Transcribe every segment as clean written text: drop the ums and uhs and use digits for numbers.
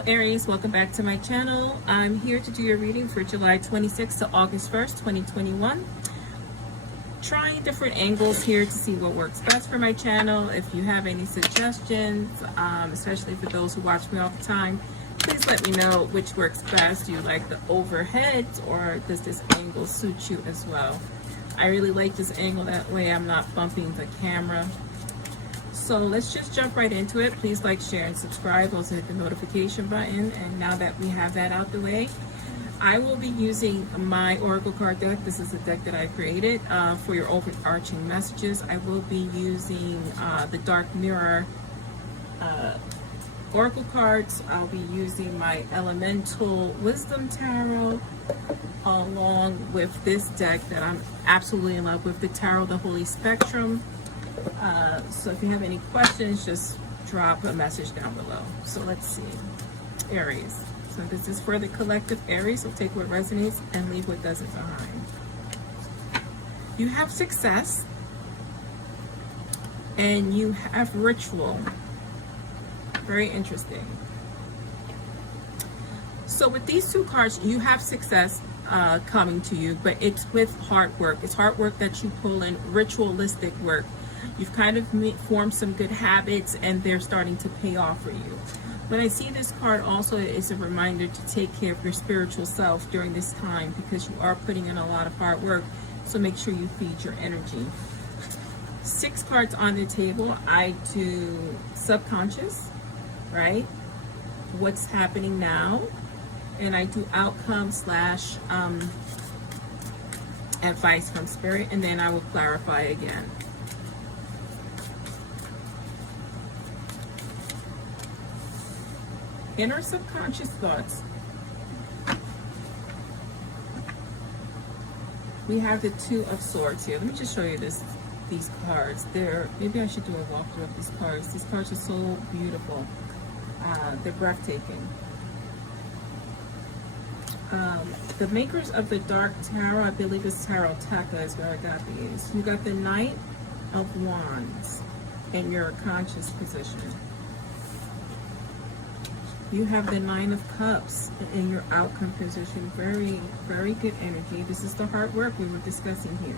Hello Aries, welcome back to my channel. I'm here to do your reading for July 26th to August 1st, 2021. Trying different angles here to see what works best for my channel. If you have any suggestions, especially for those who watch me all the time, please let me know which works best. Do you like the overhead or does this angle suit you as well? I really like this angle, that way I'm not bumping the camera. So let's just jump right into it. Please like, share, and subscribe. Also hit the notification button. And now that we have that out the way, I will be using my Oracle card deck. This is a deck that I created for your overarching messages. I will be using the Dark Mirror Oracle cards. I'll be using my Elemental Wisdom Tarot along with this deck that I'm absolutely in love with, the Tarot, the Holy Spectrum. So if you have any questions, just drop a message down below. So let's see. Aries. So this is for the collective Aries, so take what resonates and leave what doesn't behind. You have success and you have ritual. Very interesting. So with these two cards, you have success coming to you, but it's with hard work. It's hard work that you pull in, ritualistic work. You've kind of formed some good habits and they're starting to pay off for you. When I see this card also, it's a reminder to take care of your spiritual self during this time because you are putting in a lot of hard work. So make sure you feed your energy. 6 cards on the table. I do subconscious, right? What's happening now? And I do outcome slash advice from spirit, and then I will clarify again. Inner subconscious thoughts. We have the Two of Swords here. Let me just show you these cards. Maybe I should do a walkthrough of these cards. These cards are so beautiful. They're breathtaking. The makers of the Dark Tarot, I believe it's Tarot Taka is where I got these. You got the Knight of Wands in your conscious position. You have the Nine of Cups in your outcome position. Very, very good energy. This is the hard work we were discussing here.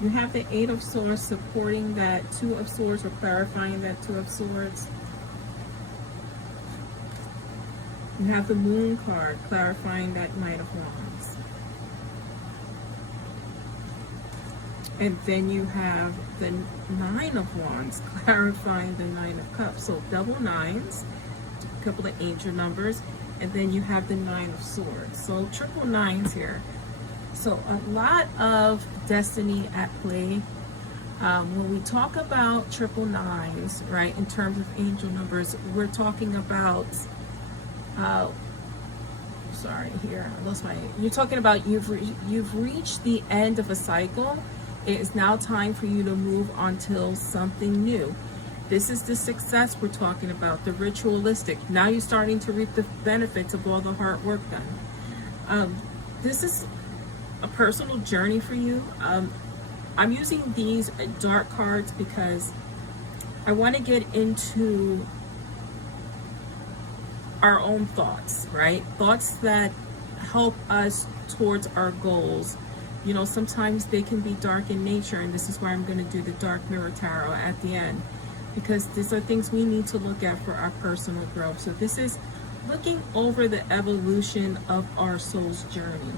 You have the Eight of Swords supporting that Two of Swords or clarifying that Two of Swords. You have the Moon card clarifying that Knight of Wands. And then you have the Nine of Wands clarifying the Nine of Cups. So double nines. A couple of angel numbers, and then you have the Nine of Swords, so triple nines here. So a lot of destiny at play. When we talk about triple nines, right, in terms of angel numbers, we're talking about sorry, here I lost my, you're talking about you've reached the end of a cycle. It is now time for you to move on to something new. This is the success we're talking about, the ritualistic. Now you're starting to reap the benefits of all the hard work done. This is a personal journey for you. I'm using these dark cards because I want to get into our own thoughts, right? Thoughts that help us towards our goals. You know, sometimes they can be dark in nature, and this is why I'm going to do the Dark Mirror Tarot at the end, because these are things we need to look at for our personal growth. So this is looking over the evolution of our soul's journey.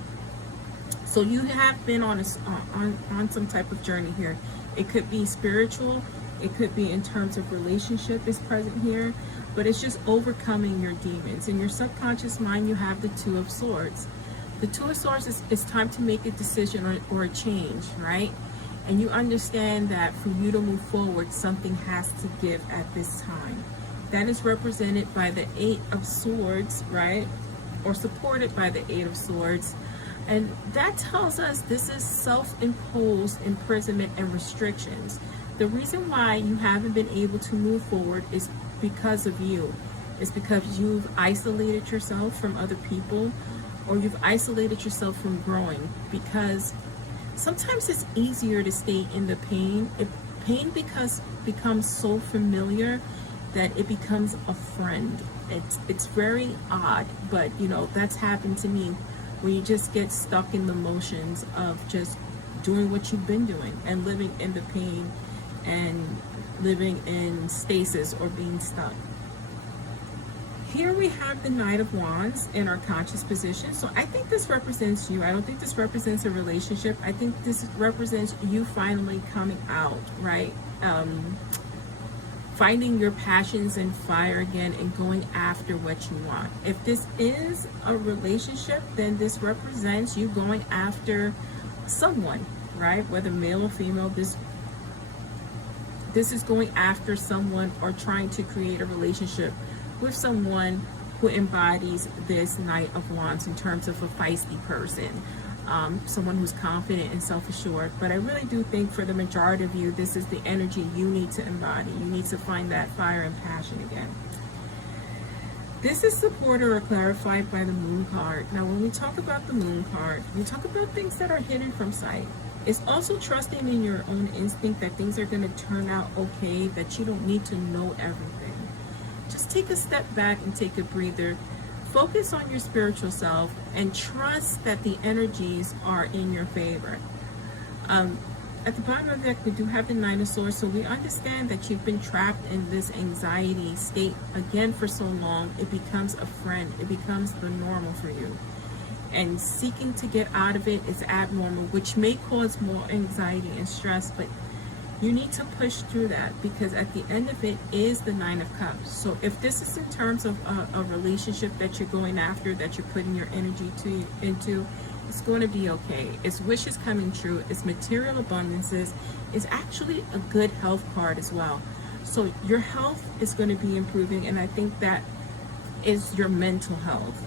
So you have been on some type of journey here. It could be spiritual, it could be in terms of relationship is present here, but it's just overcoming your demons. In your subconscious mind, you have the Two of Swords. The Two of Swords is time to make a decision or a change, right? And you understand that for you to move forward, something has to give at this time. That is represented by the Eight of Swords, right? Or supported by the Eight of Swords. And that tells us this is self-imposed imprisonment and restrictions. The reason why you haven't been able to move forward is because of you. It's because you've isolated yourself from other people, or you've isolated yourself from growing, because sometimes it's easier to stay in the pain. Pain becomes so familiar, that it becomes a friend. It's very odd, but you know, that's happened to me, when you just get stuck in the motions of just doing what you've been doing and living in the pain and living in stasis or being stuck. Here we have the Knight of Wands in our conscious position. So I think this represents you. I don't think this represents a relationship. I think this represents you finally coming out, right? Finding your passions and fire again and going after what you want. If this is a relationship, then this represents you going after someone, right? Whether male or female, this is going after someone or trying to create a relationship with someone who embodies this Knight of Wands in terms of a feisty person, someone who's confident and self-assured. But I really do think for the majority of you, this is the energy you need to embody. You need to find that fire and passion again. This is supported or clarified by the Moon card. Now, when we talk about the Moon card, we talk about things that are hidden from sight. It's also trusting in your own instinct that things are going to turn out okay, that you don't need to know everything. Just take a step back and take a breather. Focus on your spiritual self and trust that the energies are in your favor. At the bottom of the deck, we do have the Nine of Swords, so we understand that you've been trapped in this anxiety state again for so long. It becomes a friend. It becomes the normal for you. And seeking to get out of it is abnormal, which may cause more anxiety and stress, but you need to push through that, because at the end of it is the Nine of Cups. So if this is in terms of a relationship that you're going after, that you're putting your energy into, it's going to be okay. It's wishes coming true. It's material abundances. It's actually a good health card as well. So your health is going to be improving, and I think that is your mental health.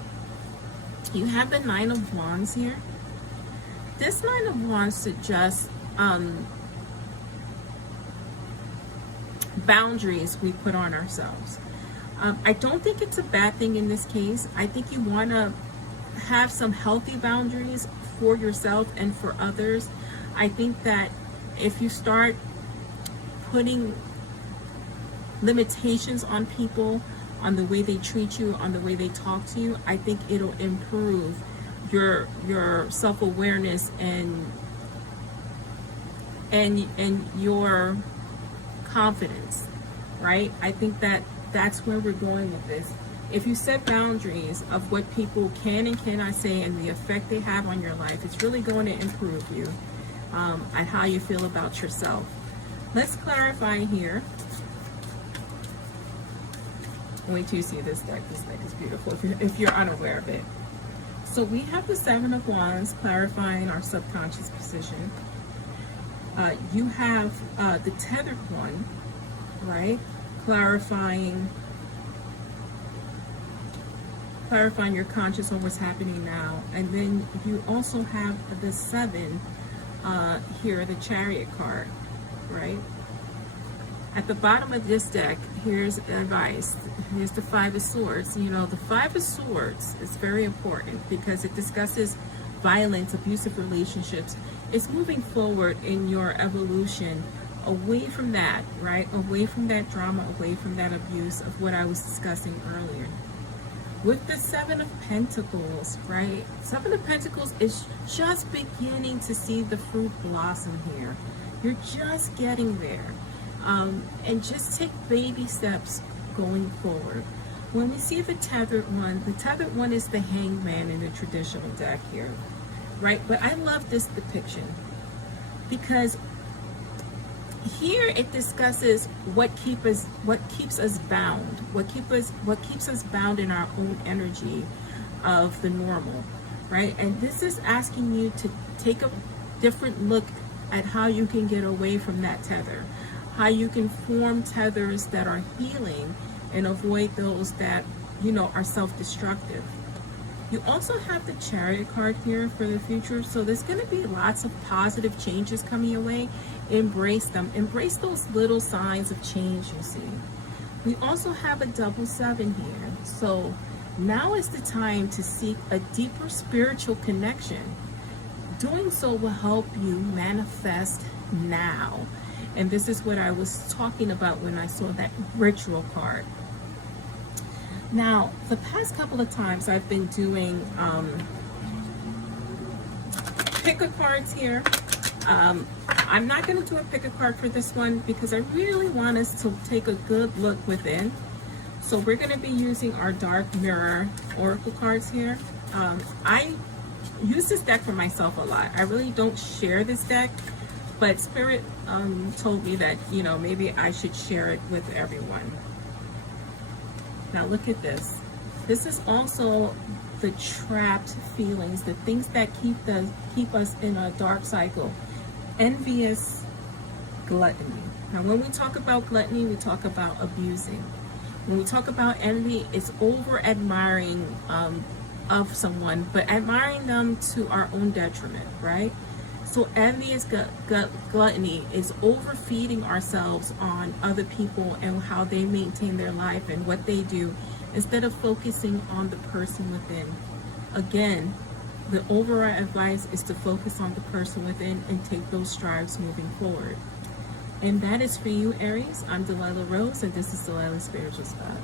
You have the Nine of Wands here. This Nine of Wands suggests boundaries we put on ourselves. I don't think it's a bad thing in this case. I think you want to have some healthy boundaries for yourself and for others. I think that if you start putting limitations on people, on the way they treat you, on the way they talk to you, I think it'll improve your self-awareness and your confidence, right? I think that that's where we're going with this. If you set boundaries of what people can and cannot say and the effect they have on your life, it's really going to improve you and how you feel about yourself. Let's clarify here. Wait till you see this deck. This deck is beautiful if you're unaware of it. So we have the Seven of Wands clarifying our subconscious position. You have the Tethered One, right? Clarifying your conscious on what's happening now. And then you also have the Seven here, the Chariot card, right? At the bottom of this deck, here's advice. Here's the Five of Swords. You know, the Five of Swords is very important because it discusses violence, abusive relationships. It's moving forward in your evolution away from that, right? Away from that drama, away from that abuse of what I was discussing earlier. With the Seven of Pentacles, right? Seven of Pentacles is just beginning to see the fruit blossom here. You're just getting there. And just take baby steps going forward. When we see the Tethered One is the Hangman in the traditional deck here, right? But I love this depiction because here it discusses what keeps us bound, what keeps us bound in our own energy of the normal, right? And this is asking you to take a different look at how you can get away from that tether, how you can form tethers that are healing and avoid those that, you know, are self-destructive. You also have the Chariot card here for the future, so there's going to be lots of positive changes coming your way. Embrace them. Embrace those little signs of change you see. We also have a double seven here, so now is the time to seek a deeper spiritual connection. Doing so will help you manifest now. And this is what I was talking about when I saw that ritual card. Now, the past couple of times I've been doing pick a cards here. I'm not going to do a pick a card for this one because I really want us to take a good look within. So we're going to be using our dark mirror oracle cards here. I use this deck for myself a lot. I really don't share this deck, but Spirit told me that, you know, maybe I should share it with everyone. Now look at this. This is also the trapped feelings, the things that keep us in a dark cycle. Envious gluttony. Now when we talk about gluttony, we talk about abusing. When we talk about envy, it's over admiring of someone, but admiring them to our own detriment, right? So envious gluttony is overfeeding ourselves on other people and how they maintain their life and what they do, instead of focusing on the person within. Again, the overall advice is to focus on the person within and take those strides moving forward. And that is for you, Aries. I'm Delilah Rose, and this is Delilah's Spiritual Spot.